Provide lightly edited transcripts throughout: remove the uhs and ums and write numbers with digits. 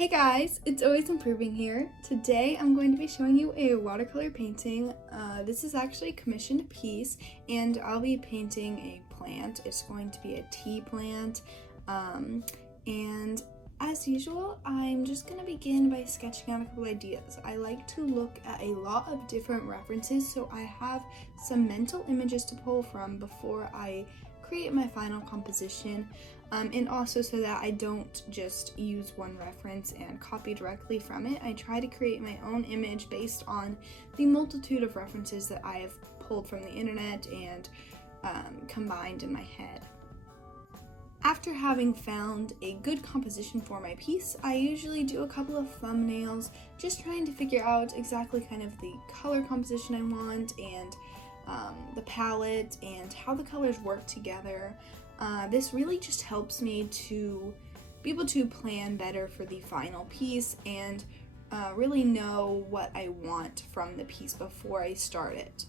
Hey guys, it's Always Improving here. Today I'm going to be showing you a watercolor painting. This is actually a commissioned piece and I'll be painting a plant. It's going to be a tea plant. And as usual, I'm just going to begin by sketching out a couple ideas. I like to look at a lot of different references so I have some mental images to pull from before I create my final composition. And also so that I don't just use one reference and copy directly from it. I try to create my own image based on the multitude of references that I have pulled from the internet and combined in my head. After having found a good composition for my piece, I usually do a couple of thumbnails, just trying to figure out exactly kind of the color composition I want and the palette and how the colors work together. This really just helps me to be able to plan better for the final piece and really know what I want from the piece before I start it.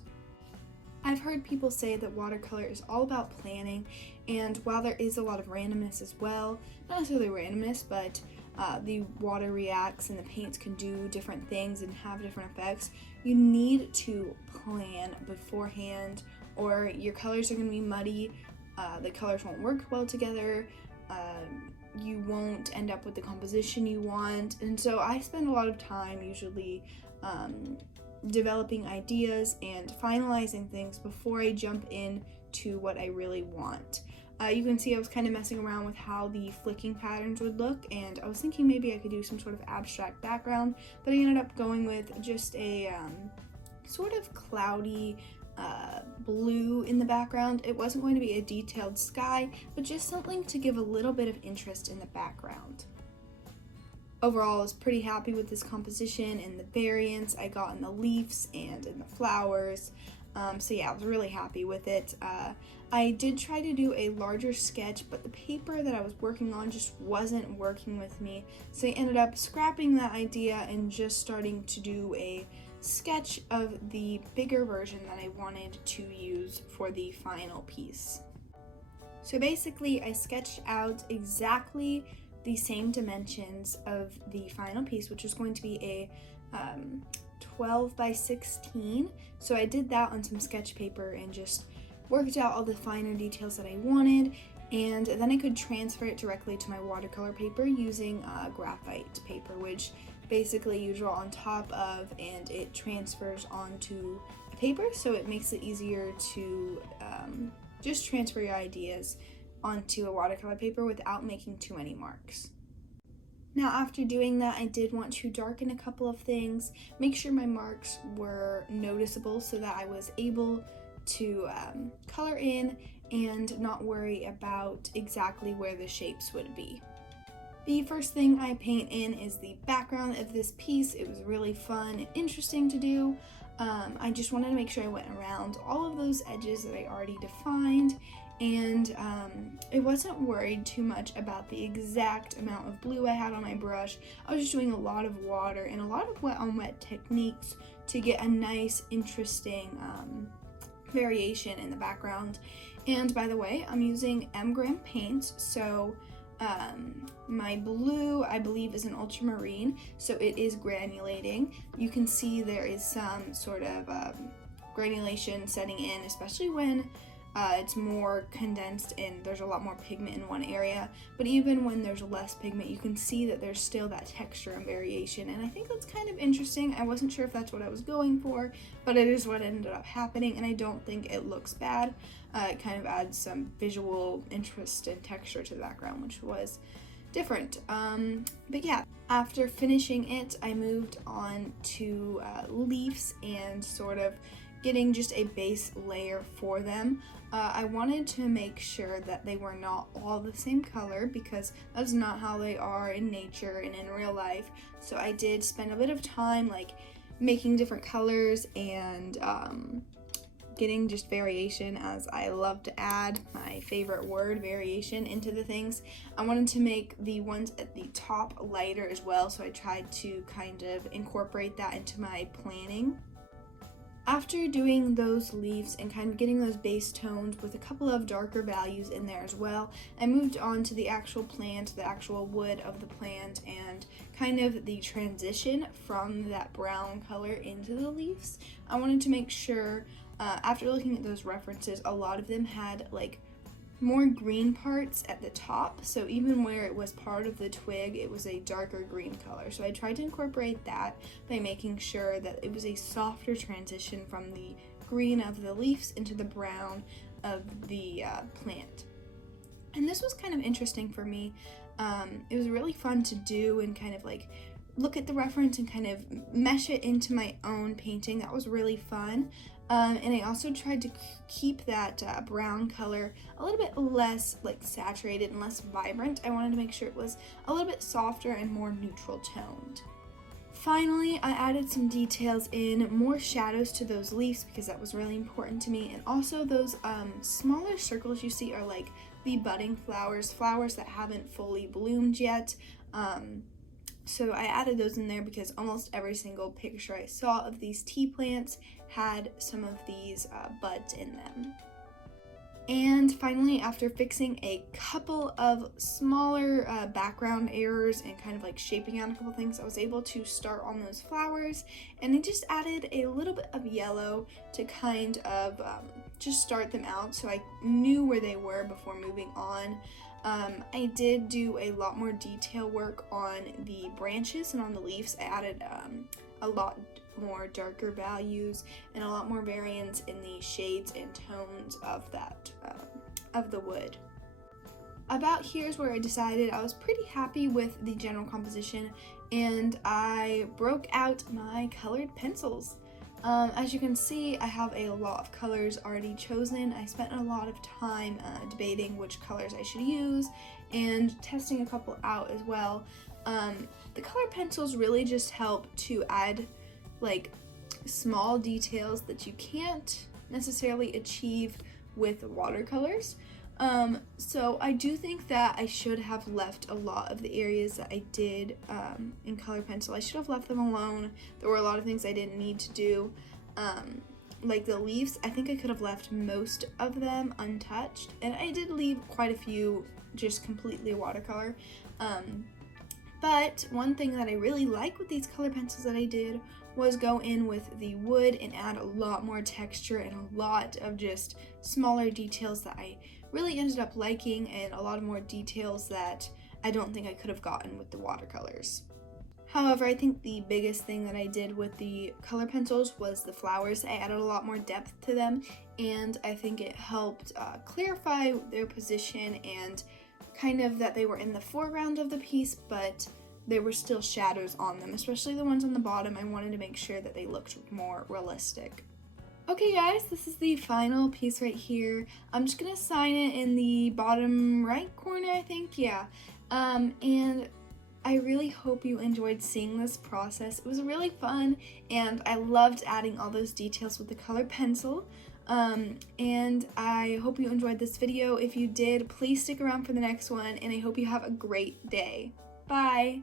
I've heard people say that watercolor is all about planning, and while there is a lot of randomness as well, not necessarily randomness, but the water reacts and the paints can do different things and have different effects, you need to plan beforehand or your colors are going to be muddy. The colors won't work well together, you won't end up with the composition you want, and so I spend a lot of time usually developing ideas and finalizing things before I jump in to what I really want. You can see I was kind of messing around with how the flicking patterns would look, and I was thinking maybe I could do some sort of abstract background, but I ended up going with just a sort of cloudy blue in the background. It wasn't going to be a detailed sky, but just something to give a little bit of interest in the background. Overall, I was pretty happy with this composition and the variants I got in the leaves and in the flowers. So yeah, I was really happy with it. I did try to do a larger sketch, but the paper that I was working on just wasn't working with me. So I ended up scrapping that idea and just starting to do a sketch of the bigger version that I wanted to use for the final piece. So basically, I sketched out exactly the same dimensions of the final piece, which is going to be a 12 by 16. So I did that on some sketch paper and just worked out all the finer details that I wanted, and then I could transfer it directly to my watercolor paper using graphite paper, which basically you draw on top of and it transfers onto a paper, so it makes it easier to just transfer your ideas onto a watercolor paper without making too many marks. Now after doing that, I did want to darken a couple of things, make sure my marks were noticeable so that I was able to color in and not worry about exactly where the shapes would be. The first thing I paint in is the background of this piece. It was really fun and interesting to do. I just wanted to make sure I went around all of those edges that I already defined, and I wasn't worried too much about the exact amount of blue I had on my brush. I was just doing a lot of water and a lot of wet on wet techniques to get a nice, interesting variation in the background. And by the way, I'm using M-Gram paints, so my blue, I believe, is an ultramarine, so it is granulating. You can see there is some sort of granulation setting in, especially when it's more condensed and there's a lot more pigment in one area, but even when there's less pigment, you can see that there's still that texture and variation, and I think that's kind of interesting. I wasn't sure if that's what I was going for, but it is what ended up happening, and I don't think it looks bad. It kind of adds some visual interest and texture to the background, which was different. But yeah, after finishing it, I moved on to leaves and sort of getting just a base layer for them. I wanted to make sure that they were not all the same color because that's not how they are in nature and in real life. So I did spend a bit of time like making different colors and getting just variation, as I love to add my favorite word, variation, into the things. I wanted to make the ones at the top lighter as well, so I tried to kind of incorporate that into my planning. After doing those leaves and kind of getting those base tones with a couple of darker values in there as well, I moved on to the actual plant, the actual wood of the plant, and kind of the transition from that brown color into the leaves. I wanted to make sure, after looking at those references, a lot of them had like more green parts at the top, so even where it was part of the twig, it was a darker green color. So I tried to incorporate that by making sure that it was a softer transition from the green of the leaves into the brown of the plant. And this was kind of interesting for me. It was really fun to do and kind of like look at the reference and kind of mesh it into my own painting. That was really fun. And I also tried to keep that brown color a little bit less like saturated and less vibrant. I wanted to make sure it was a little bit softer and more neutral toned. Finally, I added some details in, more shadows to those leaves because that was really important to me. And also those smaller circles you see are like the budding flowers that haven't fully bloomed yet. So I added those in there because almost every single picture I saw of these tea plants had some of these buds in them. And finally, after fixing a couple of smaller background errors and kind of like shaping out a couple things, I was able to start on those flowers, and I just added a little bit of yellow to kind of just start them out so I knew where they were before moving on. I did do a lot more detail work on the branches and on the leaves. I added a lot more darker values and a lot more variance in the shades and tones of that of the wood. About here's where I decided I was pretty happy with the general composition, and I broke out my colored pencils. As you can see, I have a lot of colors already chosen. I spent a lot of time debating which colors I should use and testing a couple out as well. The colored pencils really just help to add like small details that you can't necessarily achieve with watercolors. So I do think that I should have left a lot of the areas that I did in color pencil. I should have left them alone. There were a lot of things I didn't need to do. Like the leaves, I think I could have left most of them untouched, and I did leave quite a few just completely watercolor. But one thing that I really like with these color pencils that I did was go in with the wood and add a lot more texture and a lot of just smaller details that I really ended up liking, and a lot more details that I don't think I could have gotten with the watercolors. However, I think the biggest thing that I did with the color pencils was the flowers. I added a lot more depth to them, and I think it helped clarify their position and kind of that they were in the foreground of the piece, but there were still shadows on them, especially the ones on the bottom. I wanted to make sure that they looked more realistic. Okay guys, this is the final piece right here. I'm just gonna sign it in the bottom right corner, I think, yeah. And I really hope you enjoyed seeing this process. It was really fun, and I loved adding all those details with the colored pencil. And I hope you enjoyed this video. If you did, please stick around for the next one, and I hope you have a great day. Bye!